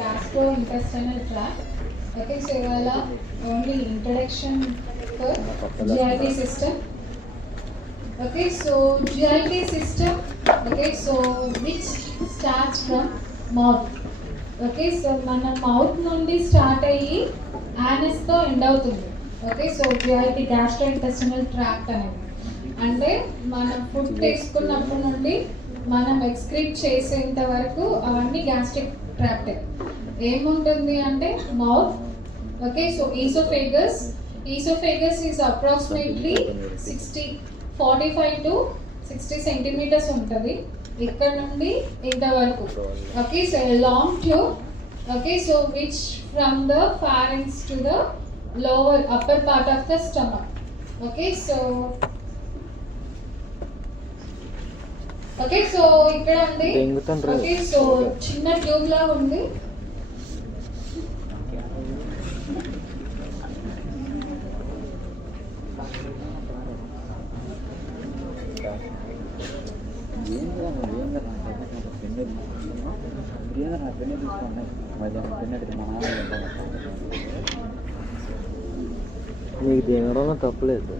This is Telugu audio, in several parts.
gastrointestinal tract. Okay, so ivala only introduction for GIT system. Okay, so GIT system, okay, so which starts from mouth. Okay, so మన మౌత్ నుండి స్టార్ట్ అయ్యి యానస్తో ఎండ్ అవుతుంది. ఓకే, సో GIT గ్యాస్ట్రోఇంటెస్టినల్ ట్రాక్ట్ అనేది అంటే మనం ఫుడ్ తీసుకున్నప్పటి నుండి మనం ఎక్స్క్రీట్ చేసేంత వరకు అవన్నీ గ్యాస్ట్రిక్ ట్రాక్ట్. ఏముంటుంది అంటే mouth. Okay, so oesophagus is approximately 45 to 60 centimetres ఉంటుంది ఇక్కడ నుండి ఇంతవరకు. Okay, so long tube. Okay, so which from the pharynx to the lower upper part of the stomach. Okay, so okay, so ఇక్కడ ఉంది. ఓకే, సో చిన్న ట్యూబ్ లాగా ఉంది. మీకు తినడంలో తప్పలేదు,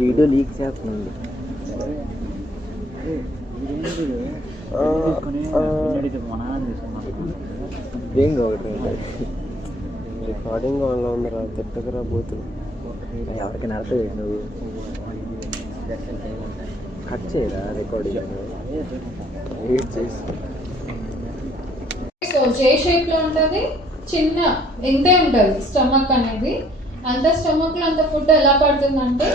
వీడియో లీక్ చేస్తుంది. ఏం కావట్లేదు, రికార్డింగ్ ఆన్లో ఉందిరా, తిట్టకరా పోతుంది. ఎవరికి నడతలేదు, నువ్వు కట్ చేయరా రికార్డింగ్ ఎడిట్ చేసి. సో జే షేప్ లో ఉంటుంది, చిన్న ఇంతే ఉంటుంది స్టమక్ అనేది. అంత స్టమక్ లో అంత ఫుడ్ ఎలా పడుతుందంటే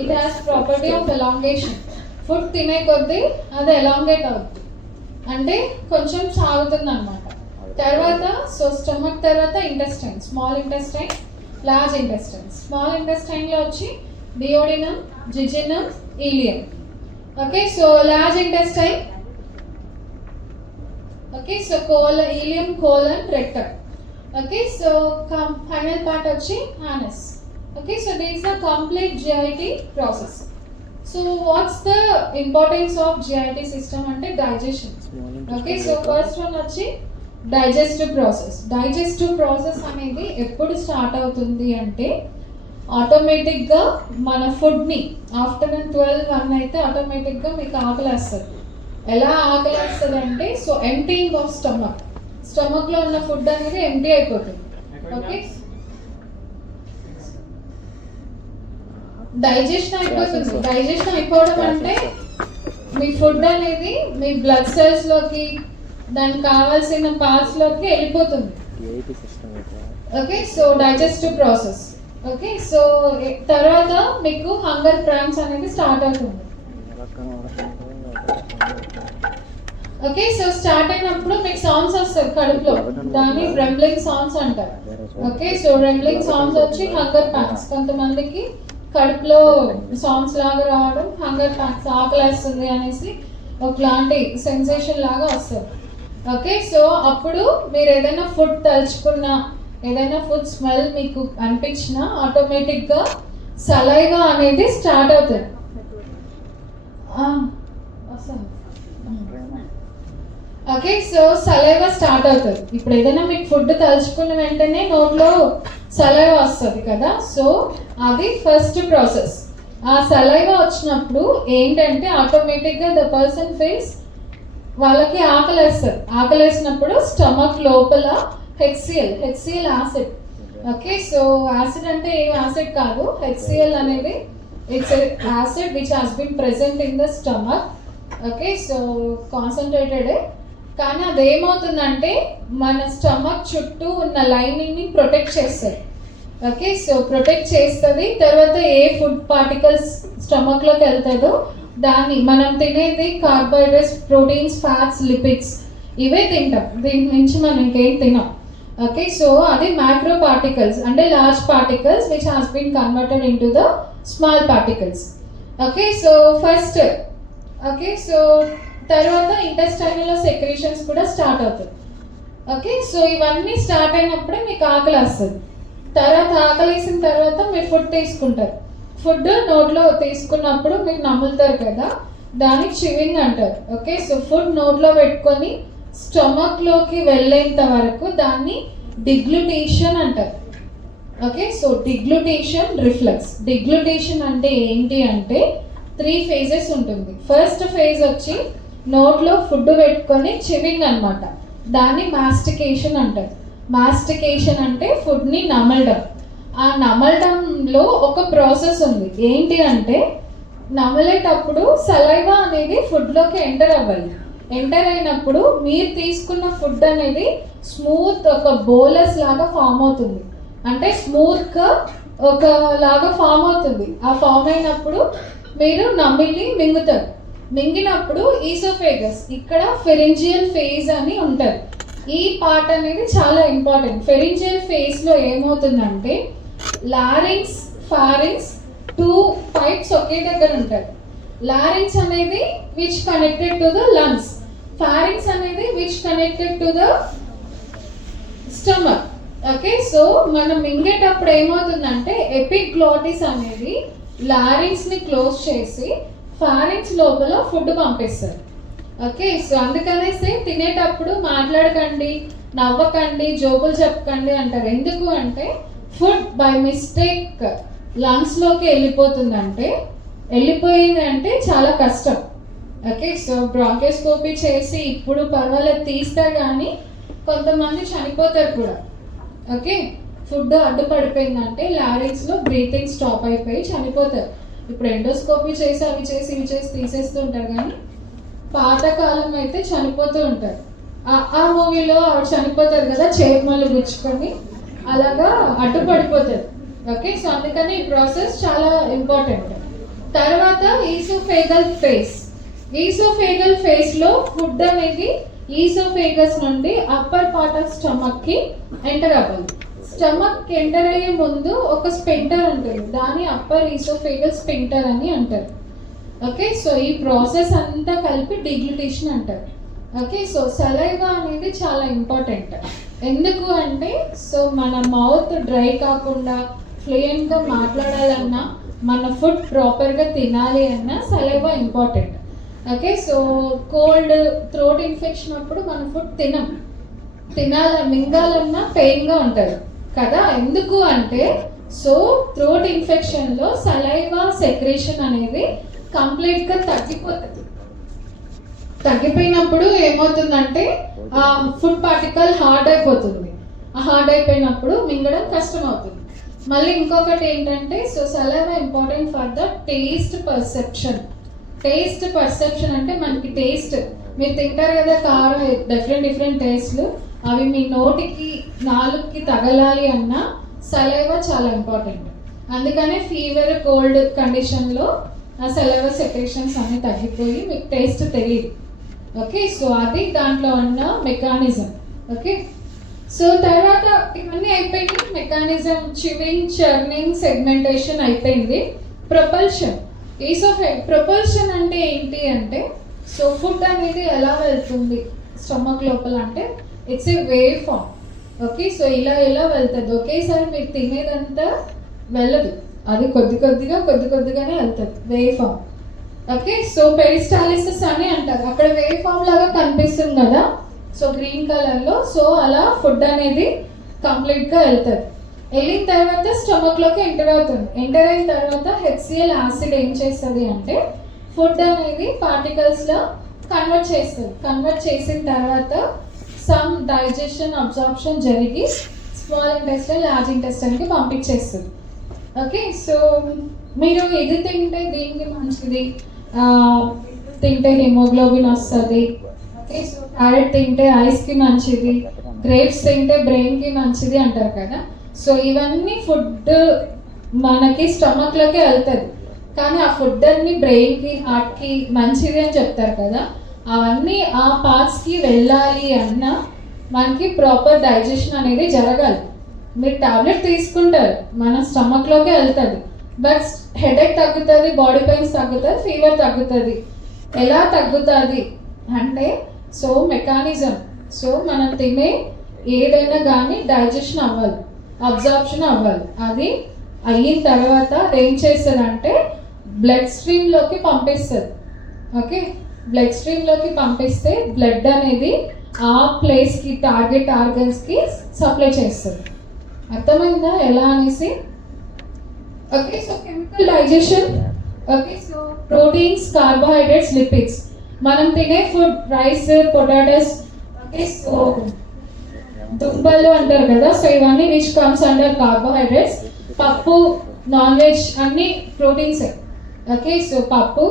it has property of elongation. Food తినే కొద్దీ అది ఎలాంగేట్ అవుతుంది, అంటే కొంచెం సాగుతుంది అనమాట. తర్వాత సో స్టమక్ తర్వాత intestine, small intestine, large intestine. Small intestine లో వచ్చి duodenum, jejunum, ileum. Okay, so large intestine. Okay, so ileum, colon, rectum. Okay, so final part వచ్చి anus. Okay, so this is the complete GIT process. So what's the importance of GIT system అంటే digestion. Okay, so first one వచ్చి డైజెస్టివ్ ప్రాసెస్. డైజెస్టివ్ ప్రాసెస్ అనేది ఎప్పుడు స్టార్ట్ అవుతుంది అంటే ఆటోమేటిక్గా మన ఫుడ్ని ఆఫ్టర్నూన్ 12-1 అయితే ఆటోమేటిక్గా మీకు ఆకలి వేస్తుంది. ఎలా ఆకలి వేస్తుంది అంటే సో ఎంప్టీయింగ్ ఆఫ్ స్టమక్లో ఉన్న ఫుడ్ అనేది ఎంప్టీ అయిపోతుంది. ఓకే, డైజెషన్ అయిపోతుంది. డైజెషన్ అయిపోవడం అంటే మీ ఫుడ్ అనేది మీ బ్లడ్ సెల్స్లోకి దానికి కావాల్సిన పార్ట్స్లోకి వెళ్ళిపోతుంది. Okay, so digestive process. Okay, so తర్వాత మీకు హంగర్ క్రాంప్స్ అనేది స్టార్ట్ అవుతుంది. ఓకే, సో స్టార్ట్ అయినప్పుడు మీకు సౌండ్స్ వస్తాయి కడుపులో, దాన్ని రెమ్లింగ్ సౌండ్స్ అంటారు. ఓకే, సో రెమ్లింగ్ సౌండ్స్ వచ్చి హంగర్ ప్యాన్స్. కొంతమందికి కడుపులో సౌండ్స్ లాగా రావడం హంగర్ ప్యాన్స్, ఆకలేస్తుంది అనేసి ఒకలాంటి సెన్సేషన్ లాగా వస్తుంది. ఓకే, సో అప్పుడు మీరు ఏదైనా ఫుడ్ తలుచుకున్నా, ఏదైనా ఫుడ్ స్మెల్ మీకు అనిపించినా ఆటోమేటిక్గా సలైవా అనేది స్టార్ట్ అవుతుంది. ఓకే, సో సలైవా స్టార్ట్ అవుతుంది. ఇప్పుడు ఏదైనా మీకు ఫుడ్ తలుచుకున్న వెంటనే నోట్లో సలైవా వస్తుంది కదా, సో అది ఫస్ట్ ప్రాసెస్. ఆ సలైవా వచ్చినప్పుడు ఏంటంటే ఆటోమేటిక్గా ద పర్సన్ ఫీల్స్ వాళ్ళకి ఆకలేస్తుంది. ఆకలేసినప్పుడు స్టమక్ లోపల HCl acid. Okay, so acid అంటే ఏ యాసిడ్ కాదు, HCl అనేది it's acid which has been present in the stomach. Okay, so concentrated. కానీ అది ఏమవుతుందంటే మన స్టమక్ చుట్టూ ఉన్న లైనింగ్ని ప్రొటెక్ట్ చేస్తుంది. ఓకే, సో ప్రొటెక్ట్ చేస్తుంది. తర్వాత ఏ ఫుడ్ పార్టికల్స్ స్టమక్లోకి వెళ్తుందో దాన్ని మనం తినేది కార్బోహైడ్రేట్స్, ప్రోటీన్స్, ఫ్యాట్స్, లిపిడ్స్ ఇవే తింటాం. దీని నుంచి మనం ఇంకేం తినాం. ఓకే, సో అది మ్యాక్రో పార్టికల్స్ అంటే large particles which has been converted into the small particles. Okay, so first. Okay, so తర్వాత ఇంటెస్టైనల్ సెక్రీషన్స్ కూడా స్టార్ట్ అవుతుంది. ఓకే, సో ఇవన్నీ స్టార్ట్ అయినప్పుడే మీకు ఆకలి వస్తుంది. తర్వాత ఆకలి వేసిన తర్వాత మీరు ఫుడ్ తీసుకుంటారు. ఫుడ్ నోట్లో తీసుకున్నప్పుడు మీరు నములుతారు కదా, దానికి చివింగ్ అంటారు. ఓకే, సో ఫుడ్ నోట్లో పెట్టుకొని స్టమక్లోకి వెళ్ళేంత వరకు దాన్ని డిగ్లుటేషన్ అంటారు. Okay, so deglutition reflex. Deglutition అంటే ఏంటి అంటే 3 phases ఉంటుంది. ఫస్ట్ ఫేజ్ వచ్చి నోట్లో ఫుడ్ పెట్టుకొని చివింగ్ అన్నమాట, దాన్ని మాస్టికేషన్ అంటారు. మాస్టికేషన్ అంటే ఫుడ్ని నమలడం. ఆ నమలడంలో ఒక ప్రాసెస్ ఉంది. ఏంటి అంటే నమలేటప్పుడు సలైవా అనేది ఫుడ్లోకి ఎంటర్ అవ్వాలి. ఎంటర్ అయినప్పుడు మీరు తీసుకున్న ఫుడ్ అనేది స్మూత్ ఒక బోలస్ లాగా ఫామ్ అవుతుంది. అంటే స్మూత్గా ఒక లాగా ఫామ్ అవుతుంది. ఆ ఫామ్ అయినప్పుడు మీరు నమిలి మింగుతారు. మింగినప్పుడు ఈసోఫేగస్, ఇక్కడ ఫెరింజియల్ ఫేజ్ అని ఉంటుంది. ఈ పార్ట్ అనేది చాలా ఇంపార్టెంట్. ఫెరింజియల్ ఫేజ్లో ఏమవుతుందంటే లారింగ్స్, ఫారింగ్స్ 2 పైప్స్ ఒకే దగ్గర ఉంటాయి. లారింగ్స్ అనేది which connected to the lungs, pharynx అనేది which connected to the stomach. Okay, so మనం మింగేటప్పుడు ఏమవుతుందంటే ఎపిగ్లాటిస్ అనేది లారింగ్స్ని క్లోజ్ చేసి ఫారింగ్స్ లోపల ఫుడ్ పంపిస్తారు. ఓకే, సో అందుకనేసి తినేటప్పుడు మాట్లాడకండి, నవ్వకండి, జోకులు చెప్పకండి అంటారు. ఎందుకు అంటే ఫుడ్ బై మిస్టేక్ లంగ్స్లోకి వెళ్ళిపోయింది అంటే చాలా కష్టం. ఓకే, సో బ్రాంకోస్కోపీ చేసి ఇప్పుడు పర్వాలేదు తీస్తే కానీ కొంతమంది చనిపోతారు కూడా. ఓకే, ఫుడ్ అడ్డుపడిపోయిందంటే లారింగ్స్లో బ్రీతింగ్ స్టాప్ అయిపోయి చనిపోతారు. ఇప్పుడు ఎండోస్కోపీ చేసి ఇవి చేసి తీసేస్తూ ఉంటారు, కానీ పాతకాలం అయితే చనిపోతూ ఉంటారు. ఆ మూవీలో ఆవిడ చనిపోతారు కదా, చేపలు గుచ్చుకొని, అలాగా అడ్డుపడిపోతారు. ఓకే, సో అందుకని ఈ ప్రాసెస్ చాలా ఇంపార్టెంట్. తర్వాత ఈసోఫేగల్ ఫేస్. ఈసోఫేగల్ ఫేస్లో ఫుడ్ అనేది ఈసోఫేగస్ నుండి అప్పర్ పార్ట్ ఆఫ్ స్టమక్కి ఎంటర్ అవ్వాలి. స్టమక్ ఎంటర్ అయ్యే ముందు ఒక స్పెంటర్ ఉంటుంది, దాన్ని అప్పర్ ఈసోఫేగల్ స్పెంటర్ అని అంటారు. ఓకే, సో ఈ ప్రాసెస్ అంతా కలిపి డిగ్లుటేషన్ అంటారు. ఓకే, సో సలైవా అనేది చాలా ఇంపార్టెంట్. ఎందుకు అంటే సో మన మౌత్ డ్రై కాకుండా ఫ్లూయెంట్గా మాట్లాడాలన్నా, మన ఫుడ్ ప్రాపర్గా తినాలి అన్నా saliva important. Okay, so cold, throat infection అప్పుడు మన ఫుడ్ మింగాలన్నా పెయిన్గా ఉంటుంది కదా. ఎందుకు అంటే సో థ్రోట్ ఇన్ఫెక్షన్లో సలైవా సెక్రేషన్ అనేది కంప్లీట్గా తగ్గిపోయినప్పుడు ఏమవుతుందంటే ఆ ఫుడ్ పార్టికల్ హార్డ్ అయిపోతుంది. ఆ హార్డ్ అయిపోయినప్పుడు మింగడం కష్టం అవుతుంది. మళ్ళీ ఇంకొకటి ఏంటంటే so saliva important for the taste perception. Taste perception అంటే మనకి టేస్ట్, మీరు తింటారు కదా కారం, డిఫరెంట్ టేస్ట్లు, అవి మీ నోటికి నాలుగుకి తగలాలి అన్నా సలైవా చాలా ఇంపార్టెంట్. అందుకనే ఫీవర్, కోల్డ్ కండిషన్లో ఆ సలైవా సెక్రేషన్స్ అన్నీ తగ్గిపోయి మీకు టేస్ట్ తెలియదు. ఓకే, సో అది దాంట్లో ఉన్న మెకానిజం. ఓకే, సో తర్వాత ఇవన్నీ అయిపోయింది. మెకానిజం, చివింగ్, చర్నింగ్, సెగ్మెంటేషన్ అయిపోయింది. ప్రొపల్షన్. ప్రొపల్షన్ అంటే ఏంటి అంటే సో ఫుడ్ అనేది ఎలా వెళ్తుంది స్టమక్ లోపల అంటే it's a wave form. Okay, so ఇలా వెళ్తుంది. ఒకేసారి మీరు తినేదంతా వెళ్ళదు, అది కొద్దిగానే వెళ్తుంది, wave form. Okay, so peristalsis అని అంటారు. అక్కడ వేవ్ ఫామ్ లాగా కనిపిస్తుంది కదా, సో గ్రీన్ కలర్లో. సో అలా ఫుడ్ అనేది కంప్లీట్గా వెళ్తుంది. వెళ్ళిన తర్వాత స్టమక్లోకి ఎంటర్ అవుతుంది. ఎంటర్ అయిన తర్వాత హెచ్సిఎల్ యాసిడ్ ఏం చేస్తుంది అంటే ఫుడ్ అనేది పార్టికల్స్లో కన్వర్ట్ చేస్తుంది. కన్వర్ట్ చేసిన తర్వాత సమ్ డైజెషన్, అబ్జార్ప్షన్ జరిగి స్మాల్ ఇంటెస్టైన్, లార్జ్ ఇంటెస్టైన్కి పంపించేస్తుంది. ఓకే, సో మీరు ఇది తింటే దీనికి మంచిది, తింటే హిమోగ్లోబిన్ వస్తుంది. ఓకే, సో క్యారెట్ తింటే ఐస్కి మంచిది, గ్రేప్స్ తింటే బ్రెయిన్కి మంచిది అంటారు కదా. సో ఇవన్నీ ఫుడ్ మనకి స్టమక్లోకి వెళ్తుంది, కానీ ఆ ఫుడ్ అన్ని బ్రెయిన్కి, హార్ట్కి మంచిది అని చెప్తారు కదా. అవన్నీ ఆ పార్ట్స్కి వెళ్ళాలి అన్నా మనకి ప్రాపర్ డైజెషన్ అనేది జరగాలి. మీరు టాబ్లెట్ తీసుకుంటారు, మన స్టమక్లోకి వెళ్తుంది, బట్ హెడేక్ తగ్గుతుంది, బాడీ పెయిన్స్ తగ్గుతుంది, ఫీవర్ తగ్గుతుంది. ఎలా తగ్గుతుంది అంటే సో మెకానిజం, సో మనం తినే ఏదైనా కానీ డైజెషన్ అవ్వాలి, అబ్జార్ప్షన్ అవ్వాలి. అది అయిన తర్వాత ఏం చేస్తుందంటే బ్లడ్ స్ట్రీమ్లోకి పంపిస్తుంది. ఓకే, బ్లడ్ స్ట్రీమ్లోకి పంపిస్తే బ్లడ్ అనేది ఆ ప్లేస్కి టార్గెట్ ఆర్గన్స్కి సప్లై చేస్తుంది. అర్థమైందా ఎలా అనేసి? Okay, so chemical digestion. Okay, so proteins, carbohydrates, lipids. మనం తినే food rice, potatoes, okay, so దుంపలు అంటారు కదా, సో ఇవన్నీ విచ్ కమ్స్ అండర్ కార్బోహైడ్రేట్స్. పప్పు, నాన్ వెజ్ అన్ని ప్రోటీన్స్. ఓకే, సో పప్పు,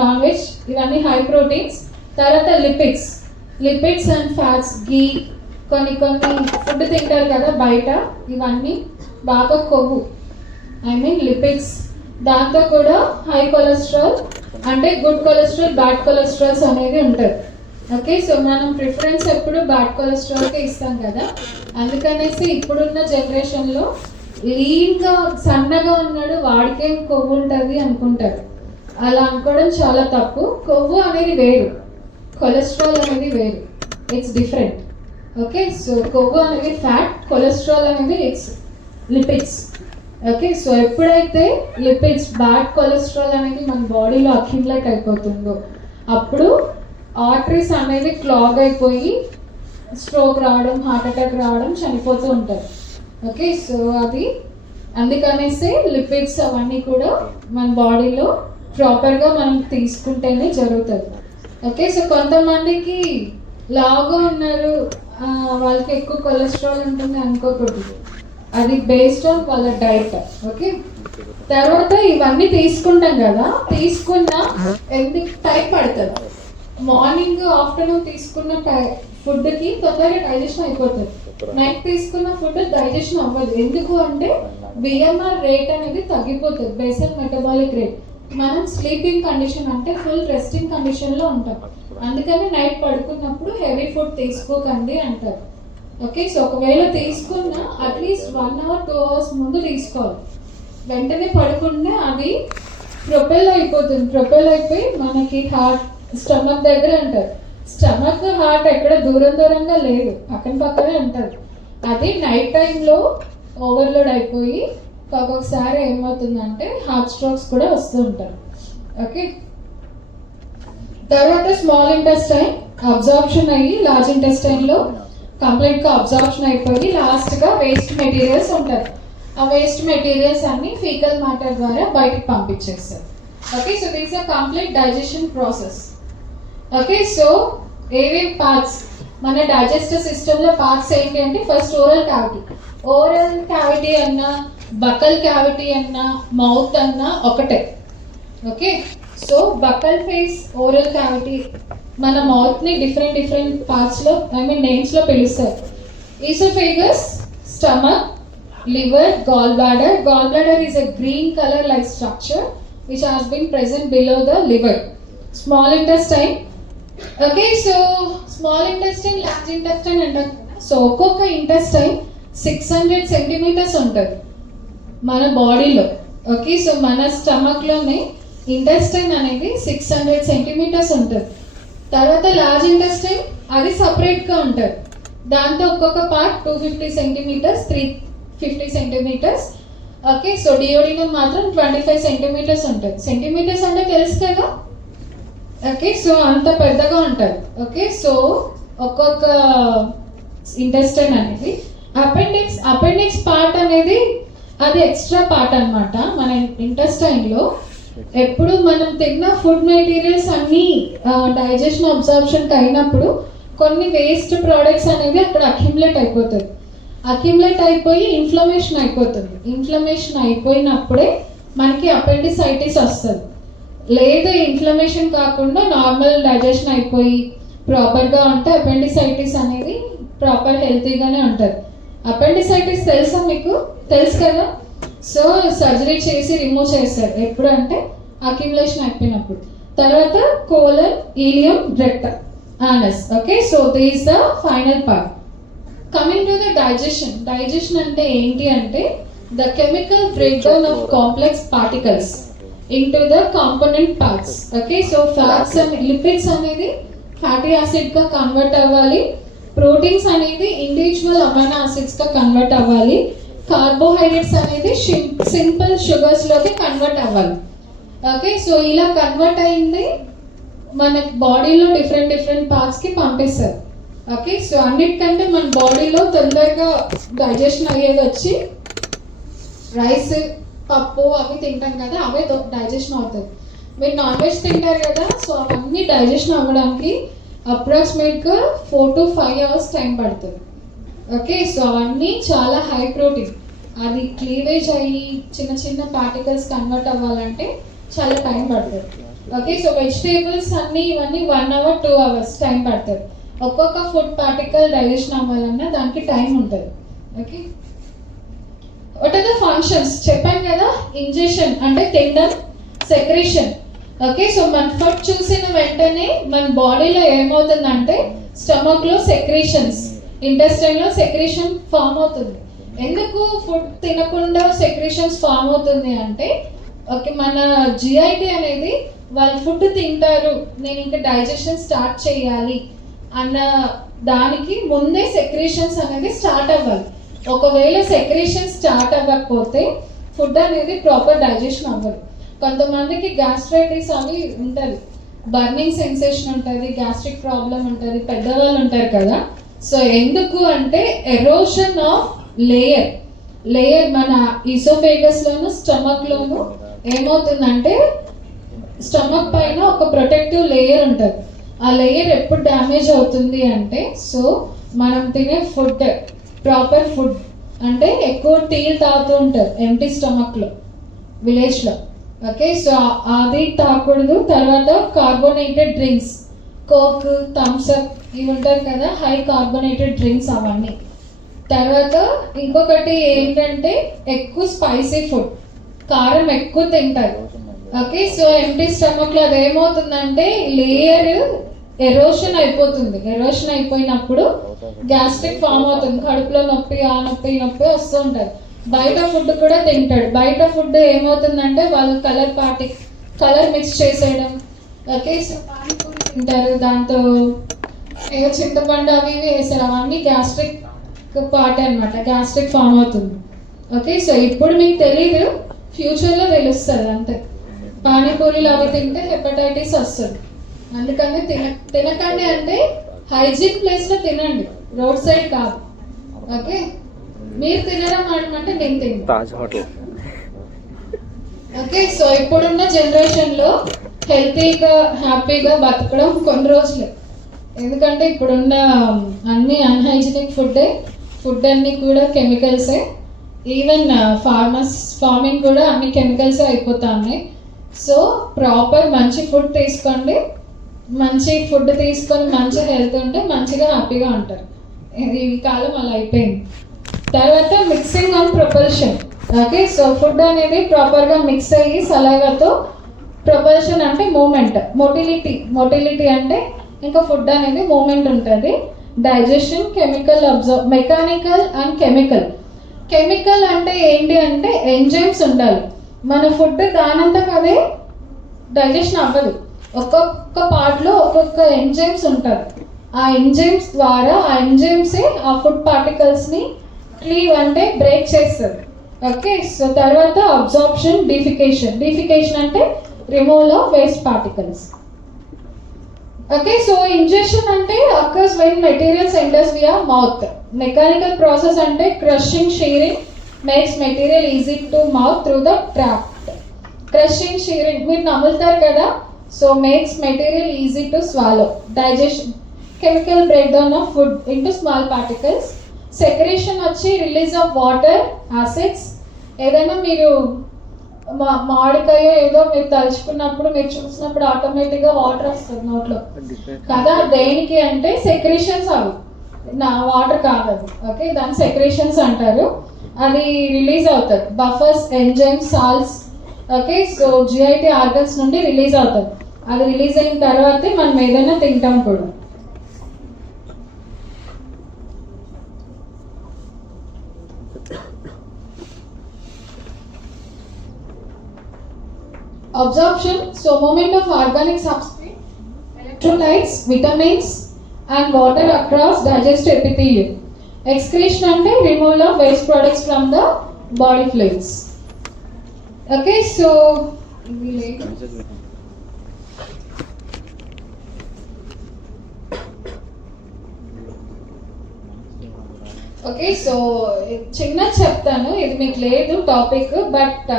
నాన్ వెజ్ ఇవన్నీ హై ప్రోటీన్స్. తర్వాత లిపిడ్స్, లిపిడ్స్ అండ్ ఫ్యాట్స్, గీ, కొన్ని ఫుడ్ తింటారు కదా బయట, ఇవన్నీ బాగా కొవ్వు, ఐ మీన్ లిపిడ్స్. దాంతో కూడా హై కొలెస్ట్రాల్, అంటే గుడ్ కొలెస్ట్రాల్, బ్యాడ్ కొలెస్ట్రాల్స్ అనేది ఉంటుంది. ఓకే, సో మనం ప్రిఫరెన్స్ ఎప్పుడు బ్యాడ్ కొలెస్ట్రాల్కే ఇస్తాం కదా, అందుకనేసి ఇప్పుడున్న జనరేషన్లో లీన్గా సన్నగా ఉన్నాడు వాడికేం కొవ్వు ఉంటుంది అనుకుంటారు. అలా అనుకోవడం చాలా తప్పు. కొవ్వు అనేది వేరు, కొలెస్ట్రాల్ అనేది వేరు, ఇట్స్ డిఫరెంట్. ఓకే, సో కొవ్వు అనేది ఫ్యాట్, కొలెస్ట్రాల్ అనేది ఇట్స్ లిపిడ్స్. ఓకే, సో ఎప్పుడైతే లిపిడ్స్, బ్యాడ్ కొలెస్ట్రాల్ అనేది మన బాడీలో అక్యుములేట్ అయిపోతుందో అప్పుడు ఆర్టరీస్ అనేది క్లాగ్ అయిపోయి స్ట్రోక్ రావడం, హార్ట్ అటాక్ రావడం, చనిపోతూ ఉంటారు. ఓకే, సో అది అందుకనేసి లిపిడ్స్ అవన్నీ కూడా మన బాడీలో ప్రాపర్గా మనం తీసుకుంటేనే జరుగుతుంది. ఓకే, సో కొంతమందికి లావుగా ఉన్నారు, వాళ్ళకి ఎక్కువ కొలెస్ట్రాల్ ఉంటుంది అనుకోకూడదు, అది బేస్డ్ ఆన్ వాళ్ళ డైట్. ఓకే, తర్వాత ఇవన్నీ తీసుకుంటాం కదా, తీసుకున్న ఎందుకు టైం పడుతుంది. మార్నింగ్, ఆఫ్టర్నూన్ తీసుకున్న ఫుడ్కి తొందరగా డైజెషన్ అయిపోతుంది. నైట్ తీసుకున్న ఫుడ్ డైజెషన్ అవ్వదు. ఎందుకు అంటే బిఎంఆర్ రేట్ అనేది తగ్గిపోతుంది, బేసల్ మెటబాలిక్ రేట్. మనం స్లీపింగ్ కండిషన్ అంటే ఫుల్ రెస్టింగ్ కండిషన్లో ఉంటాం, అందుకని నైట్ పడుకున్నప్పుడు హెవీ ఫుడ్ తీసుకోకండి అంటారు. ఓకే, సో ఒకవేళ తీసుకున్నా అట్లీస్ట్ 1 hour 2 hours ముందు తీసుకోవాలి. వెంటనే పడుకుంటే అది ప్రొపెల్ అయిపోతుంది, ప్రొపెల్ అయిపోయి మనకి హార్ట్, స్టమక్ దగ్గర అంటారు. స్టమక్, హార్ట్ ఎక్కడ దూరంగా లేదు, పక్కనే ఉంటుంది. అది నైట్ టైంలో ఓవర్లోడ్ అయిపోయి ఒక్కొక్కసారి ఏమవుతుందంటే హార్ట్ స్ట్రోక్స్ కూడా వస్తూ ఉంటారు. ఓకే, తర్వాత స్మాల్ ఇంటెస్టైన్ అబ్జార్ప్షన్ అయ్యి లార్జ్ ఇంటెస్టైన్లో కంప్లీట్గా అబ్జార్ప్షన్ అయిపోయి లాస్ట్గా వేస్ట్ మెటీరియల్స్ ఉంటాయి. ఆ వేస్ట్ మెటీరియల్స్ అన్ని ఫీకల్ మ్యాటర్ ద్వారా బయటకు పంపించేస్తారు. Okay, so these are complete digestion process. Okay, so ఏవేం పార్ట్స్ మన డైజెస్టివ్ సిస్టంలో పార్ట్స్ ఏంటి అంటే first oral cavity. Oral cavity అన్నా, బకల్ క్యావిటీ అన్నా, మౌత్ అన్నా ఒకటే. Okay, so buccal face, oral cavity, మన మౌత్ని డిఫరెంట్ పార్ట్స్లో, ఐ మీన్ నేమ్స్లో పిలుస్తారు. Oesophagus, stomach, liver, gallbladder. Gallbladder is a green color like structure which has been present below the liver. Small intestine. Okay, so small intestine, large intestine అంటారు. సో ఒక్కొక్క ఇంటెస్టైన్ 600 centimeters ఉంటుంది మన బాడీలో. ఓకే, సో మన స్టమక్లోనే ఇంటెస్టైన్ అనేది 600 centimeters ఉంటుంది. తర్వాత లార్జ్ ఇంటెస్టైన్ అది సపరేట్గా ఉంటుంది, దాంతో ఒక్కొక్క part 250 centimeters, 350 centimeters. Okay, so duodenum మాత్రం 25 centimeters ఉంటుంది. సెంటీమీటర్స్ అంటే తెలుసు కదా. ఓకే, సో అంత పెద్దగా ఉంటుంది. ఓకే, సో ఒక్కొక్క ఇంటెస్టైన్ అనేది. అపెండిక్స్ పార్ట్ అనేది అది ఎక్స్ట్రా పార్ట్ అనమాట మన ఇంటెస్టైన్లో. ఎప్పుడు మనం తిన్న ఫుడ్ మెటీరియల్స్ అన్నీ డైజెషన్ అబ్జార్ప్షన్కి అయినప్పుడు కొన్ని వేస్ట్ ప్రోడక్ట్స్ అనేవి అక్కడ అక్యుములేట్ అయిపోతుంది. అక్యుములేట్ అయిపోయి ఇన్ఫ్లమేషన్ అయిపోతుంది. ఇన్ఫ్లమేషన్ అయిపోయినప్పుడే మనకి అపెండిసైటిస్ వస్తుంది. లేదా ఇన్ఫ్లమేషన్ కాకుండా నార్మల్ డైజెషన్ అయిపోయి ప్రాపర్గా ఉంటే అపెండిసైటిస్ అనేది ప్రాపర్ హెల్తీగానే ఉంటుంది. అపెండిసైటిస్ తెలుసా మీకు? తెలుసు కదా. సో సర్జరీ చేసి రిమూవ్ చేస్తారు ఎప్పుడు అంటే అక్యుములేషన్ అయిపోయినప్పుడు. తర్వాత colon, ileum, rectum, anus. Okay, so this the final part. Coming to the digestion అంటే ఏంటి అంటే the chemical breakdown of complex particles into the component parts. Okay, so fats and lipids అనేది ఫ్యాటీ యాసిడ్గా కన్వర్ట్ అవ్వాలి, ప్రోటీన్స్ అనేది ఇండివిజువల్ అమైనో యాసిడ్స్గా కన్వర్ట్ అవ్వాలి, కార్బోహైడ్రేట్స్ అనేది సింపుల్ షుగర్స్లోకి కన్వర్ట్ అవ్వాలి. ఓకే, సో ఇలా కన్వర్ట్ అయింది మన బాడీలో డిఫరెంట్ పార్ట్స్కి పంపిస్తారు. ఓకే, సో అన్నిటికంటే మన బాడీలో తొందరగా డైజెషన్ అయ్యేది వచ్చి రైస్, పప్పు అవి తింటాం కదా, అవే డైజెషన్ అవుతుంది. మీరు నాన్ వెజ్ తింటారు కదా, సో అవన్నీ డైజెషన్ అవ్వడానికి అప్రాక్సిమేట్గా 4 to 5 hours టైం పడుతుంది. ఓకే, సో అవన్నీ చాలా హై ప్రోటీన్, అది క్లీవేజ్ అయ్యి చిన్న చిన్న పార్టికల్స్ కన్వర్ట్ అవ్వాలంటే చాలా టైం పడుతుంది. ఓకే, సో వెజిటేబుల్స్ అన్నీ ఇవన్నీ 1 hour 2 hours టైం పడుతుంది. ఒక్కొక్క ఫుడ్ పార్టికల్ డైజెషన్ అవ్వాలన్నా దానికి టైం ఉంటుంది. Okay, what are the functions చెప్పాను కదా, ఇంజెషన్ అంటే తినడం, సెక్రేషన్. ఓకే, సో మన ఫుడ్ చూసిన వెంటనే మన బాడీలో ఏమవుతుందంటే స్టమక్లో సెక్రేషన్స్, ఇంటెస్టైన్లో సెక్రేషన్ ఫామ్ అవుతుంది. ఎందుకు ఫుడ్ తినకుండా సెక్రేషన్స్ ఫామ్ అవుతుంది అంటే, ఓకే, మన జిఐటి అనేది వాళ్ళు ఫుడ్ తింటారు, నేను ఇంకా డైజెషన్ స్టార్ట్ చేయాలి అన్న దానికి ముందే సెక్రేషన్స్ అనేది స్టార్ట్ అవ్వాలి. ఒకవేళ సెక్రేషన్ స్టార్ట్ అవ్వకపోతే ఫుడ్ అనేది ప్రాపర్ డైజెషన్ అవ్వదు. కొంతమందికి గ్యాస్ట్రైటిస్ అవి ఉంటుంది, బర్నింగ్ సెన్సేషన్ ఉంటుంది, గ్యాస్ట్రిక్ ప్రాబ్లం ఉంటుంది, పెద్దవాళ్ళు ఉంటారు కదా. సో ఎందుకు అంటే ఎరోషన్ ఆఫ్ లేయర్ మన ఈసోఫేగస్లోను స్టమక్లోను ఏమవుతుందంటే స్టమక్ పైన ఒక ప్రొటెక్టివ్ లేయర్ ఉంటుంది. ఆ లేయర్ ఎప్పుడు డ్యామేజ్ అవుతుంది అంటే, సో మనం తినే ఫుడ్ ప్రాపర్ ఫుడ్ అంటే ఎక్కువ టీలు తాగుతూ ఉంటారు ఎంటీ స్టమక్లో విలేజ్లో. ఓకే, సో అది తాగకూడదు. తర్వాత కార్బోనేటెడ్ డ్రింక్స్, కోక్, థమ్స్అప్ ఇవి ఉంటారు కదా, హై కార్బోనేటెడ్ డ్రింక్స్ అవన్నీ. తర్వాత ఇంకొకటి ఏంటంటే ఎక్కువ స్పైసీ ఫుడ్, కారం ఎక్కువ తింటారు. ఓకే, సో ఎంటీ స్టమక్లో అది ఏమవుతుందంటే లేయర్ ఎరోషన్ అయిపోతుంది. ఎరోషన్ అయిపోయినప్పుడు గ్యాస్ట్రిక్ ఫామ్ అవుతుంది, కడుపులో నొప్పి, ఆ నొప్పి ఈ నొప్పి వస్తూ ఉంటుంది. బయట ఫుడ్ కూడా తింటాడు. బయట ఫుడ్ ఏమవుతుందంటే వాళ్ళు కలర్ మిక్స్ చేసేయడం. ఓకే, సో పానీపూరి తింటారు, దాంతో ఏదో చింతపండు అవి ఇవి వేసారు, అవన్నీ గ్యాస్ట్రిక్ పార్ట్ అనమాట, గ్యాస్ట్రిక్ ఫామ్ అవుతుంది. ఓకే, సో ఇప్పుడు మీకు తెలీదు, ఫ్యూచర్లో తెలుస్తుంది అంతే. పానీపూరీలు అవి తింటే హెపటైటిస్ వస్తుంది. అందుకని తినకండి అంటే హైజీన్ ప్లేస్లో తినండి, రోడ్ సైడ్ కాదు. ఓకే, మీరు తినడం అంటే నేను తింటాను తాజ్ హోటల్. ఓకే, సో ఇప్పుడున్న జనరేషన్లో హెల్తీగా హ్యాపీగా బతకడం కొన్ని రోజులే. ఎందుకంటే ఇప్పుడున్న అన్ని అన్హైజీనిక్ ఫుడ్ అన్నీ కూడా కెమికల్సే. ఈవెన్ ఫార్మింగ్ కూడా అన్ని కెమికల్సే అయిపోతా ఉన్నాయి. సో ప్రాపర్ మంచి ఫుడ్ తీసుకోండి, మంచి ఫుడ్ తీసుకొని మంచి హెల్త్ ఉంటే మంచిగా హ్యాపీగా ఉంటారు. ఈ కాలం అలా అయిపోయింది. తర్వాత mixing on propulsion. Okay, so food అనేది ప్రాపర్గా మిక్స్ అయ్యి సలైవాతో, ప్రొపల్షన్ అంటే మూమెంట్, మొటిలిటీ అంటే ఇంకా ఫుడ్ అనేది మూమెంట్ ఉంటుంది. డైజెషన్, మెకానికల్ అండ్ కెమికల్ అంటే ఏంటి అంటే ఎంజైమ్స్ ఉండాలి. మన ఫుడ్ దానంతకు అదే డైజెషన్ అవ్వదు, ఒక్కొక్క పార్ట్లో ఒక్కొక్క ఎంజైమ్స్ ఉంటారు. ఆ ఎంజైమ్స్ ద్వారా ఆ ఎంజైమ్సే ఆ ఫుడ్ పార్టికల్స్ని క్లీవ్ అంటే బ్రేక్ చేస్తుంది. ఓకే, సో తర్వాత అబ్జార్ప్షన్, డిఫికేషన్ అంటే removal of waste particles. Okay, so ingestion అంటే occurs when materials enters via mouth. Mechanical process అంటే crushing, shearing makes material easy to mouth through the tract. Crushing, shearing మీరు నములుతారు కదా, so makes material easy to swallow. Digestion, chemical break down of food into small particles. Secretion వచ్చి రిలీజ్ ఆఫ్ వాటర్, యాసిడ్స్. ఏదైనా మీరు మామిడికాయ ఏదో మీరు తలుచుకున్నప్పుడు, మీరు చూసినప్పుడు ఆటోమేటిక్గా వాటర్ వస్తుంది నోట్లో కదా, దేనికి అంటే సెక్రేషన్స్ అవి, వాటర్ కాదు అది. ఓకే, దాని సెక్రేషన్స్ అంటారు. అది రిలీజ్ అవుతుంది, buffers, enzymes, salts. Okay, so GIT organs నుండి రిలీజ్ అవుతుంది. అది రిలీజ్ అయిన తర్వాతే మనం ఏదైనా తింటాం కూడా. Absorption, so movement of organic substrate, electrolytes, vitamins and water across digestive epithelium. Excretion ante removal of waste products from the body fluids. Okay, so okay so చిన్న చెప్తాను, ఇది మీకు లేదు topic, but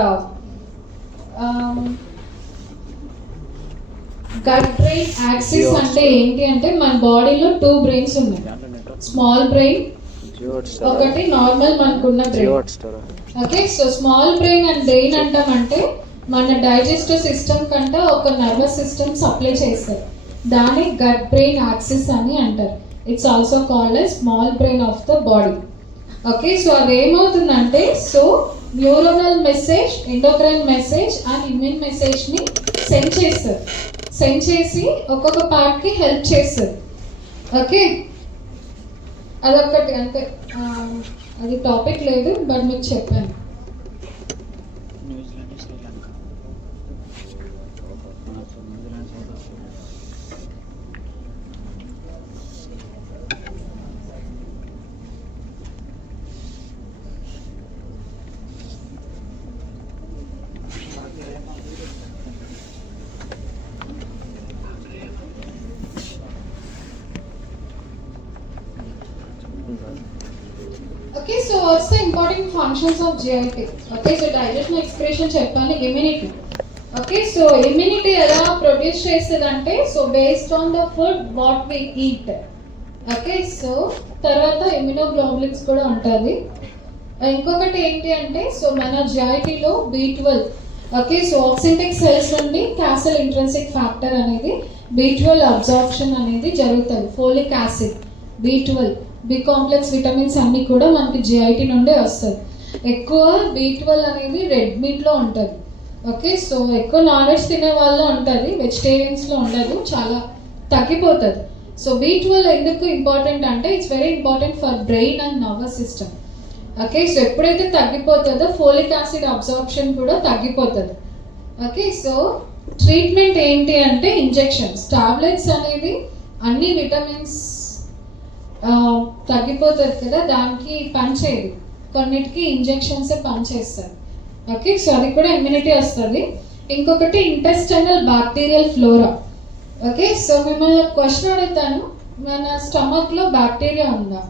gut brain axis అంటే ఏంటి అంటే మన బాడీలో 2 బ్రెయిన్స్ ఉన్నాయి. స్మాల్ బ్రెయిన్, ఒకటి నార్మల్ మనకున్న brain. Okay so small brain and brain అంటామంటే మన డైజెస్టివ్ సిస్టమ్ కంటే ఒక నర్వస్ సిస్టమ్ సప్లై చేస్తారు. దాన్ని గట్ బ్రెయిన్ యాక్సిస్ అని అంటారు. It's also called a small brain of the body. Okay so అదేమవుతుందంటే so neuronal message, endocrine message and immune మెసేజ్ని సెండ్ చేస్తారు. సెండ్ చేసి ఒక్కొక్క పార్ట్కి హెల్ప్ చేస్తారు. ఓకే అదొకటి అంటే అది టాపిక్ లేదు, బట్ మీకు చెప్పాను. Okay, so what's the important functions of GIT? Okay, so digestion excretion చెప్పాను. Immunity. Okay, so immunity ఎలా ప్రొడ్యూస్ చేస్తుందంటే so based on the food what we eat. Okay so తర్వాత ఇమ్యూనోగ్లోబులిన్స్ కూడా ఉంటుంది. ఇంకొకటి ఏంటి అంటే సో మన GITలో B12. Okay so oxyntic cells నుండి క్యాసల్ ఇంట్రెన్సిక్ ఫ్యాక్టర్ అనేది B12 అబ్జార్ప్షన్ అనేది జరుగుతుంది. Folic acid, B12, B complex vitamins అన్నీ కూడా మనకి GIT నుండే వస్తుంది. ఎక్కువ B12 అనేది రెడ్ మీట్లో ఉంటుంది. ఓకే సో ఎక్కువ నాన్ వెజ్ తినే వాళ్ళలో ఉంటుంది, వెజిటేరియన్స్లో ఉండదు, చాలా తగ్గిపోతుంది. సో B12 ఎందుకు ఇంపార్టెంట్ అంటే it's very important for brain and nervous system. Okay so ఎప్పుడైతే తగ్గిపోతుందో ఫోలిక్ యాసిడ్ అబ్జార్ప్షన్ కూడా తగ్గిపోతుంది. ఓకే సో ట్రీట్మెంట్ ఏంటి అంటే ఇంజెక్షన్స్, టాబ్లెట్స్ అనేది అన్ని విటమిన్స్ తగ్గిపోతుంది కదా, దానికి పనిచేయదు, కొన్నిటికి ఇంజెక్షన్స్ పనిచేస్తారు. ఓకే సో అది కూడా ఇమ్యూనిటీ వస్తుంది. ఇంకొకటి intestinal bacterial flora. Okay so మిమ్మల్ని క్వశ్చన్ అడుగుతాను, మన స్టమక్లో బ్యాక్టీరియా ఉందా?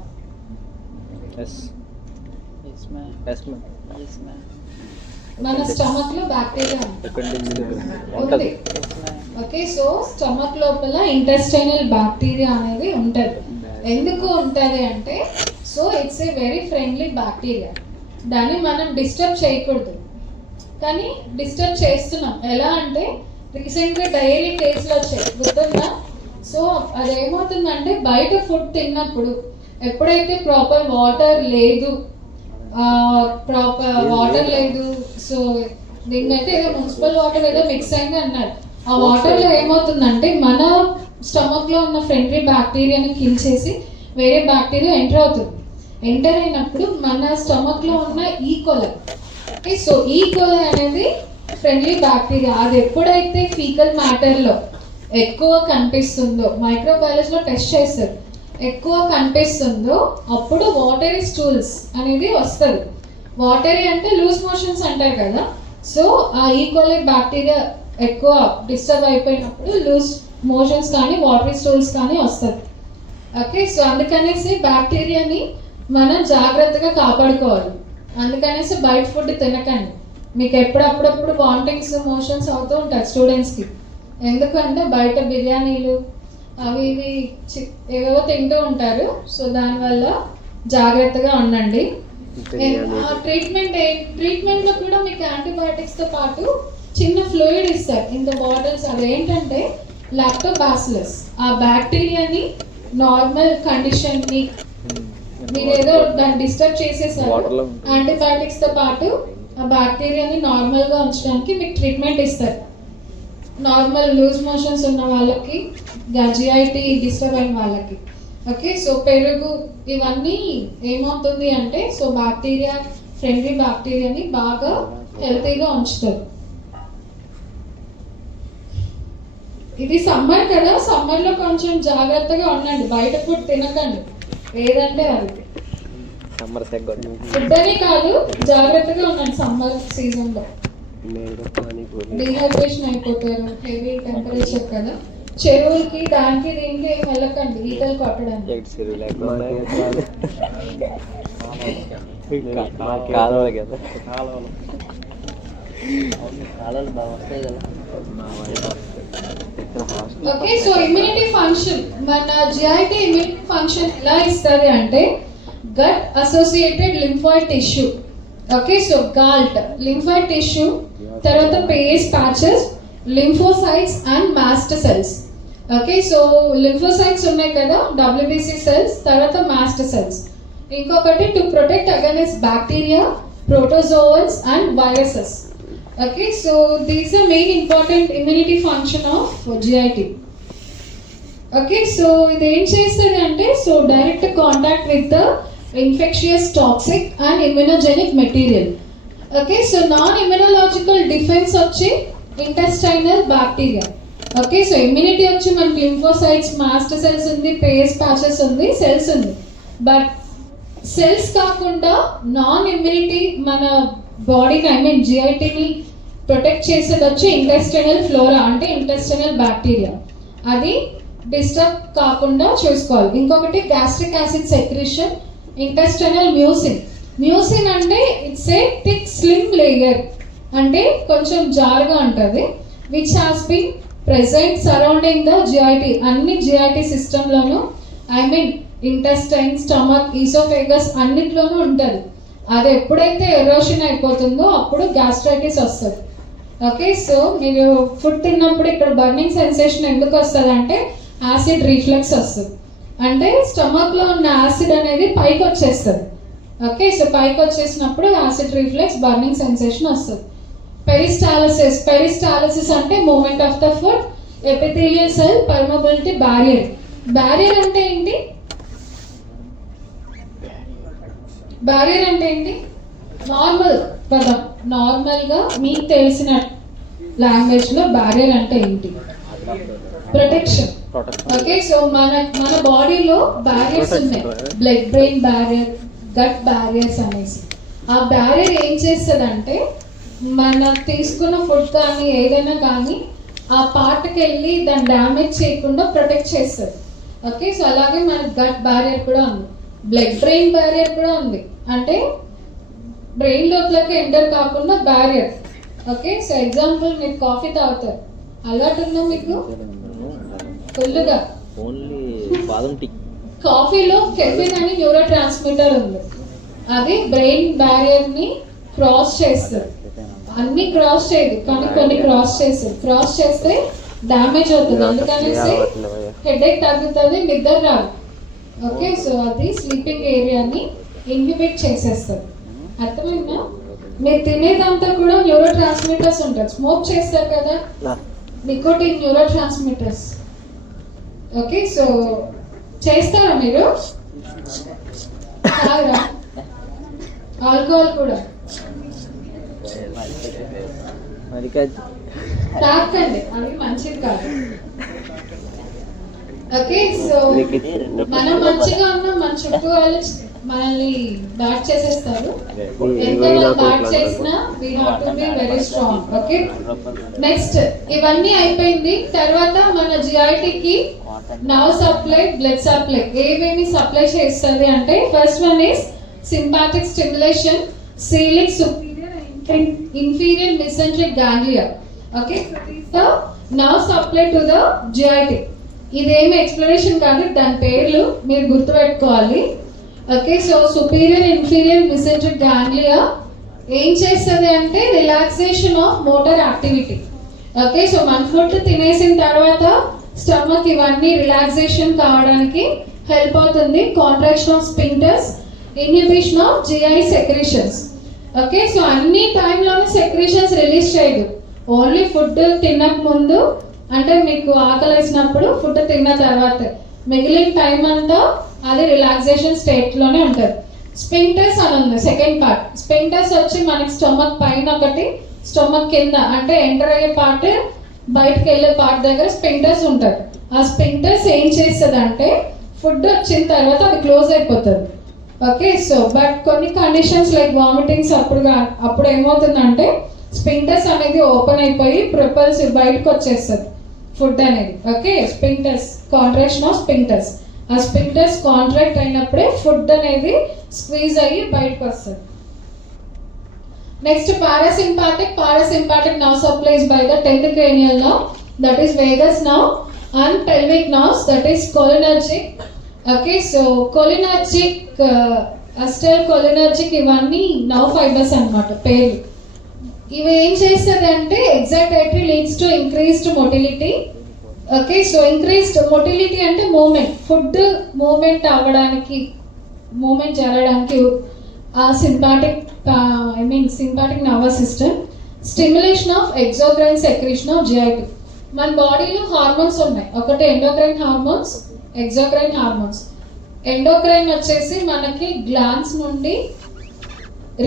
మన స్టమక్లో బ్యాక్టీరియా ఉంది. ఓకే సో స్టమక్ లోపల ఇంటెస్టైనల్ బ్యాక్టీరియా అనేది ఉంటుంది. ఎందుకు ఉంటుంది అంటే so it's a very friendly bacteria, దాన్ని మనం డిస్టర్బ్ చేయకూడదు, కానీ డిస్టర్బ్ చేస్తున్నాం. ఎలా అంటే రీసెంట్గా డైరీ కేసులు వచ్చాయి, గుర్తుందా? సో అదేమవుతుందంటే బయట ఫుడ్ తిన్నప్పుడు ఎప్పుడైతే ప్రాపర్ వాటర్ లేదు సో దీనికైతే ఏదో మున్సిపల్ వాటర్ ఏదో మిక్స్ అయింది అన్నారు. ఆ వాటర్లో ఏమవుతుందంటే మన స్టమక్లో ఉన్న ఫ్రెండ్లీ బ్యాక్టీరియాని కిల్ చేసి వేరే బ్యాక్టీరియా ఎంటర్ అవుతుంది. ఎంటర్ అయినప్పుడు మన స్టమక్లో ఉన్న ఈకోలై, సో ఈకోలై అనేది ఫ్రెండ్లీ బ్యాక్టీరియా, అది ఎప్పుడైతే ఫీకల్ మ్యాటర్లో ఎక్కువ కనిపిస్తుందో, మైక్రోబయాలజీలో టెస్ట్ చేస్తారు, ఎక్కువ కనిపిస్తుందో అప్పుడు వాటరీ స్టూల్స్ అనేది వస్తుంది. వాటరీ అంటే లూజ్ మోషన్స్ అంటారు కదా, సో ఆ ఈకోలై బ్యాక్టీరియా ఎక్కువ డిస్టర్బ్ అయిపోయినప్పుడు లూజ్ మోషన్స్ కానీ వాటరీ స్టూల్స్ కానీ వస్తుంది. ఓకే సో అందుకనేసి బ్యాక్టీరియాని మనం జాగ్రత్తగా కాపాడుకోవాలి. అందుకనేసి బయట ఫుడ్ తినకండి. మీకు ఎప్పుడప్పుడప్పుడు వామిటింగ్స్ మోషన్స్ అవుతూ ఉంటాయి స్టూడెంట్స్కి, ఎందుకంటే బయట బిర్యానీలు అవి ఇవి ఏవేవో తింటూ ఉంటారు. సో దానివల్ల జాగ్రత్తగా ఉండండి. ట్రీట్మెంట్లో కూడా మీకు యాంటీబయాటిక్స్తో పాటు చిన్న ఫ్లూయిడ్ ఇస్తారు ఇంత బాటిల్స్. అదేంటంటే లాక్టోబాసిలస్, ఆ బ్యాక్టీరియాని నార్మల్ కండిషన్ని మీరు ఏదో దాన్ని డిస్టర్బ్ చేసేసారు, యాంటీబయాటిక్స్తో పాటు ఆ బ్యాక్టీరియాని నార్మల్గా ఉంచడానికి మీకు ట్రీట్మెంట్ ఇస్తారు. నార్మల్ లూజ్ మోషన్స్ ఉన్న వాళ్ళకి, GIT డిస్టర్బ్ అయిన వాళ్ళకి. ఓకే సో పెరుగు ఇవన్నీ ఏమవుతుంది అంటే సో బ్యాక్టీరియా, ఫ్రెండ్లీ బ్యాక్టీరియాని బాగా హెల్తీగా ఉంచుతారు. ఇది సమ్మర్ కదా, సమ్మర్లో కొంచెం జాగ్రత్తగా ఉండండి, బయట ఫుడ్ తినకండి, ఏదంటే అది. ఫుడ్ అని కాదు, జాగ్రత్తగా ఉండండి సమ్మర్ సీజన్లో. డీహైడ్రేషన్ అయిపోతారు, హెవీ టెంపరేచర్ కదా. చెరువులకి దానికి దీనికి ఏం వెళ్ళకండి ఈతలు కొట్టడానికి. కాలువలు కదా. కాలాలు బాగా వస్తాయి కదా. ఓకే, సో ఇమ్యూనిటీ ఫంక్షన్ మన GIT ఇమ్యూనిటీ ఫంక్షన్ ఎలా ఇస్తుంది అంటే gut associated lymphoid tissue. Okay, so GALT lymphoid tissue, తర్వాత Peyer's patches, lymphocytes and mast cells. Okay, so lymphocytes ఉన్నాయి కదా, WBC సెల్స్, తర్వాత మాస్ట్ సెల్స్. ఇంకొకటి to protect against bacteria, protozoans and viruses. Okay, so these are main important immunity function of GIT. Okay, so ఇది ఏం చేస్తుంది అంటే so direct contact with the infectious toxic and immunogenic material. Okay, so non immunological defence వచ్చి intestinal bacteria. Okay, so immunity వచ్చి మనకి లింఫోసైట్స్, మాస్ట్ సెల్స్ ఉంది, పేస్ ప్యాచెస్ ఉంది, సెల్స్ ఉంది. బట్ సెల్స్ కాకుండా నాన్ ఇమ్యూనిటీ మన బాడీని GITని ప్రొటెక్ట్ చేసేది వచ్చి ఇంటెస్టైనల్ ఫ్లోరా అంటే ఇంటెస్టైనల్ బ్యాక్టీరియా. అది డిస్టర్బ్ కాకుండా చూసుకోవాలి. ఇంకొకటి gastric acid secretion, intestinal mucin. Mucin అంటే it's a thick slime layer, అంటే కొంచెం జారుగా ఉంటుంది, which has been present surrounding the GIT. అన్ని GIT సిస్టంలోనూ ఇంటెస్టైన్, స్టమక్, ఈసోఫేగస్ అన్నిట్లోనూ ఉంటుంది. అది ఎప్పుడైతే ఎరోషన్ అయిపోతుందో అప్పుడు గ్యాస్ట్రైటిస్ వస్తుంది. ఓకే, సో మీరు ఫుడ్ తిన్నప్పుడు ఇక్కడ బర్నింగ్ సెన్సేషన్ ఎందుకు వస్తుంది అంటే యాసిడ్ రిఫ్లెక్స్ వస్తుంది. అంటే స్టమక్లో ఉన్న యాసిడ్ అనేది పైకి వచ్చేస్తుంది. ఓకే, సో పైకి వచ్చేసినప్పుడు యాసిడ్ రిఫ్లెక్స్, బర్నింగ్ సెన్సేషన్ వస్తుంది. పెరిస్టాలసిస్. పెరిస్టాలసిస్ అంటే movement of the food. Epithelial cell permeability barrier. Barrier అంటే ఏంటి? బ్యారియర్ అంటే ఏంటి? నార్మల్ పదం, నార్మల్గా మీకు తెలిసిన లాంగ్వేజ్లో బ్యారియర్ అంటే ఏంటి? ప్రొటెక్షన్. ఓకే, సో మన బాడీలో బ్యారియర్స్ ఉన్నాయి, blood brain barrier, gut barriers అనేసి. ఆ బ్యారియర్ ఏం చేస్తుందంటే మన తీసుకున్న ఫుడ్ కానీ ఏదైనా కానీ ఆ పార్ట్కి వెళ్ళి దాన్ని డ్యామేజ్ చేయకుండా ప్రొటెక్ట్ చేస్తుంది. ఓకే, సో అలాగే మన గట్ బ్యారియర్ కూడా ఉంది, బ్లడ్ బ్రెయిన్ బ్యారియర్ కూడా ఉంది, అంటే బ్రెయిన్ లోపలికి ఎంటర్ కాకుండా బ్యారియర్. ఓకే, సో ఎగ్జాంపుల్ మీరు కాఫీ తాగుతారు, అలవాటు ఉందా మీకు? ఫుల్గా. ఓన్లీ బాదం టీ. కాఫీలో కెఫిన్ అని న్యూరో ట్రాన్స్మిటర్ ఉంది, అది బ్రెయిన్ బ్యారియర్ని క్రాస్ చేస్తుంది. అన్ని క్రాస్ చేయదు కానీ కొన్ని క్రాస్ చేస్తుంది. క్రాస్ చేస్తే డ్యామేజ్ అవుతుంది, అందుకనేసి హెడేక్ తగ్గుతుంది, నిద్ర రాదు. ఓకే, సో అది స్లీపింగ్ ఏరియాని ఇన్హిబిట్ చేసేస్తుంది. అర్థమైందా? మీరు తినేదంతా కూడా న్యూరో ట్రాన్స్మిటర్స్ ఉంటాయి. స్మోక్ చేస్తారు కదా, nicotine neuro transmitters. Okay, so చేస్తారా మీరు? తాగరా? ఆల్కహాల్ కూడా తాకండి, అది మంచిది కాదు. ఓకే, సో మనం మంచిగా ఉన్నాం, మన చుట్టూ వాళ్ళు మనల్ని బ్యాట్ చేసేస్తారు. ఎంత బ్యాట్ చేసినా we have to be very strong. Okay, next ఇవన్నీ అయిపోయింది. తర్వాత మన GITకి నర్వ్ సప్లై, బ్లడ్ సప్లై ఏమేమి సప్లై చేస్తుంది అంటే first one is sympathetic stimulation, celiac superior and inferior mesenteric ganglia. Okay, so nerve supply to the GIT. ఇదేమి ఎక్స్ప్లెనేషన్ కాదు, దాని పేర్లు మీరు గుర్తుపెట్టుకోవాలి. Okay, so superior, inferior mesenteric ganglia ఏం చేస్తుంది అంటే relaxation of motor activity. Okay, so మన ఫుడ్ తినేసిన తర్వాత స్టమక్ ఇవన్నీ రిలాక్సేషన్ కావడానికి హెల్ప్ అవుతుంది. Contraction of sphincters, inhibition of GI secretions. Okay, so అన్ని టైంలోనే సెక్రీషన్స్ రిలీజ్ చేయదు, ఓన్లీ ఫుడ్ తినక ముందు, అంటే మీకు ఆకలి వేసినప్పుడు, ఫుడ్ తిన్న తర్వాత, మిగిలిన టైం అంతా అది రిలాక్సేషన్ స్టేట్లోనే ఉంటుంది. స్పింక్టర్స్ అని ఉంది సెకండ్ పార్ట్. స్పింక్టర్స్ వచ్చి మనకి స్టమక్ పైన ఒకటి, స్టమక్ కింద, అంటే ఎంటర్ అయ్యే పార్ట్, బయటకు వెళ్ళే పార్ట్ దగ్గర స్పింక్టర్స్ ఉంటుంది. ఆ స్పింక్టర్స్ ఏం చేస్తుంది అంటే ఫుడ్ వచ్చిన తర్వాత అది క్లోజ్ అయిపోతుంది. ఓకే, సో బట్ కొన్ని కండిషన్స్ లైక్ వామిటింగ్స్ అప్పుడు ఏమవుతుందంటే స్పింక్టర్స్ అనేది ఓపెన్ అయిపోయి ప్రొపల్సివ్ బయటకు వచ్చేస్తుంది ఫుడ్ అనేది. Okay, sphincters, contraction of sphincters. ఆ స్పింక్టర్స్ కాంట్రాక్ట్ అయినప్పుడే ఫుడ్ అనేది స్క్వీజ్ అయ్యి బయటకు వస్తుంది. Next parasympathetic nerve supplies by the 10th cranial nerve, that is vagus nerve, and pelvic nerves, that is cholinergic. Okay, so cholinergic, acetylcholinergic ఇవన్నీ nerve fibers అన్నమాట పేర్లు. ఇవి ఏం చేస్తుంది అంటే excitatory leads to increased motility. Okay, so increased motility అంటే మూమెంట్, ఫుడ్ మూమెంట్ అవ్వడానికి, మూమెంట్ జరగడానికి sympathetic nervous system. Stimulation of exocrine secretion of GI2. మన బాడీలో హార్మోన్స్ ఉన్నాయి, ఒకటి endocrine hormones, exocrine hormones. Endocrine వచ్చేసి మనకి గ్లాండ్స్ నుండి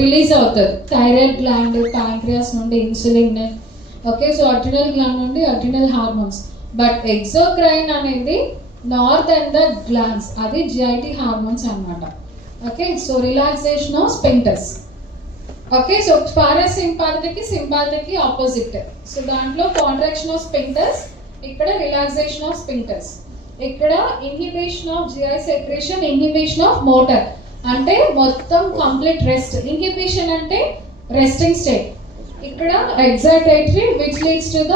రిలీజ్ అవుతుంది, థైరాయిడ్ గ్లాండ్, ప్యాంక్రియాస్ నుండి insulin. Okay, so adrenal gland నుండి అడ్రినల్ హార్మోన్స్. బట్ ఎగ్జోక్రైన్ అనేది నార్త్ అండ్ ద గ్లాండ్స్, అది GIT హార్మోన్స్ అన్నమాట. Okay, so relaxation of sphincters. Okay, so sympathetic opposite. So దాంట్లో కాంట్రాక్షన్ ఆఫ్ స్పింక్టర్స్, ఇక్కడ రిలాక్సేషన్ ఆఫ్ స్పింక్టర్స్. ఇక్కడ inhibition of GI secretion, inhibition of motor అంటే మొత్తం కంప్లీట్ రెస్ట్. ఇన్హిబిషన్ అంటే రెస్టింగ్ స్టేట్. ఇక్కడ excitatory which leads to the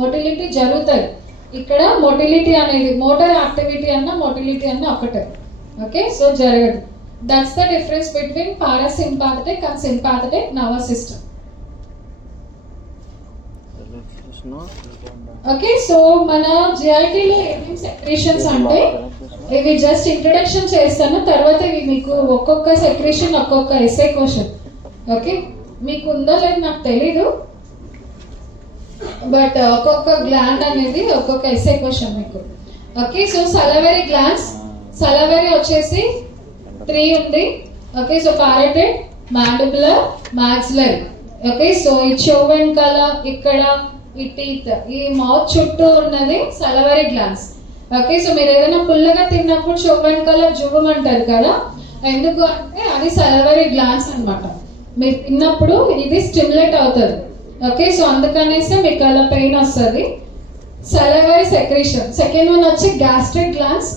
motility జరుగుతుంది. ఇక్కడ మొటిలిటీ అనేది మోటార్ యాక్టివిటీ అన్న మొటిలిటీ అన్న ఒకటే. ఓకే, సో జరగదు. That's the difference between parasympathetic and sympathetic nervous system. Okay, so మన జిఐటీలో ఏమేమి సెక్రేషన్స్ అంటే ఇవి జస్ట్ ఇంట్రడక్షన్ చేస్తాను, తర్వాత ఇవి మీకు ఒక్కొక్క సెక్రేషన్ ఒక్కొక్క ఎస్ఏ క్వశ్చన్. ఓకే, మీకు ఉందో లేదు నాకు తెలీదు, బట్ ఒక్కొక్క గ్లాండ్ అనేది ఒక్కొక్క ఎస్ఏ క్వశ్చన్ మీకు. Okay, so salivary glands, salivary వచ్చేసి 3 ఉంది. Okay, so parotid, mandibular, maxillary. Okay, so ఈ చెవు వెనకాల ఇక్కడ ఈ టీత్, ఈ మౌత్ చుట్టూ ఉన్నది సలవరీ గ్లాండ్స్. ఓకే, సో మీరు ఏదైనా పుల్లగా తిన్నప్పుడు చెవు వెనకాల జువ్వమంటారు కదా, ఎందుకు అంటే అది సలవరీ గ్లాండ్స్ అన్నమాట. మీరు తిన్నప్పుడు ఇది స్టిమ్యులేట్ అవుతుంది. ఓకే, సో అందుకనేసి మీకు అలా పెయిన్ వస్తుంది. సలవరీ సెక్రేషన్. సెకండ్ వన్ వచ్చి గ్యాస్ట్రిక్ గ్లాండ్స్,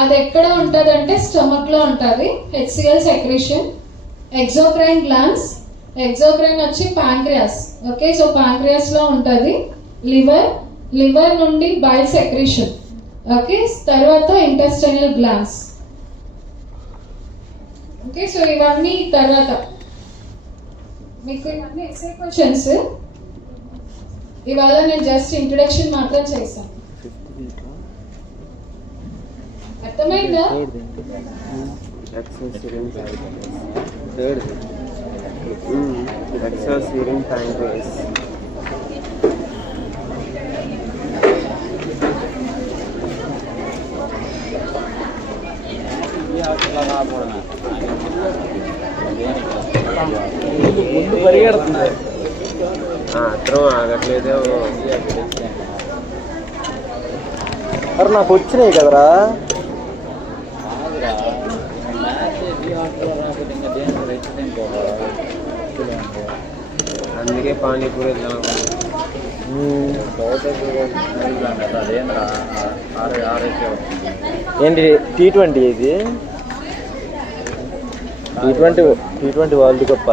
అది ఎక్కడ ఉంటుంది అంటే స్టమక్ లో ఉంటుంది, HCl secretion. Exocrine glands, exocrine వచ్చి ప్యాంక్రియాస్. ఓకే, సో ప్యాంక్రియాస్ లో ఉంటుంది. లివర్ నుండి బైల్ సెక్రేషన్. ఓకే, తర్వాత ఇంటెస్టైనల్ గ్లాండ్స్. ఓకే, సో ఇవన్నీ తర్వాత మీకు ఇవన్నీ ఎస్ఏ క్వశ్చన్స్. ఇవాళ నేను జస్ట్ ఇంట్రడక్షన్ మాత్రం చేస్తాను. అర్థమైందా? Exoserine pancreas. ముందు పరిగెడుతుంది, అర్థం ఆగట్లేదు. అరే నాకు వచ్చినాయి కదరా. అందుకే పానీపూరి ఏంటి T20 ఇది? T20 world cup.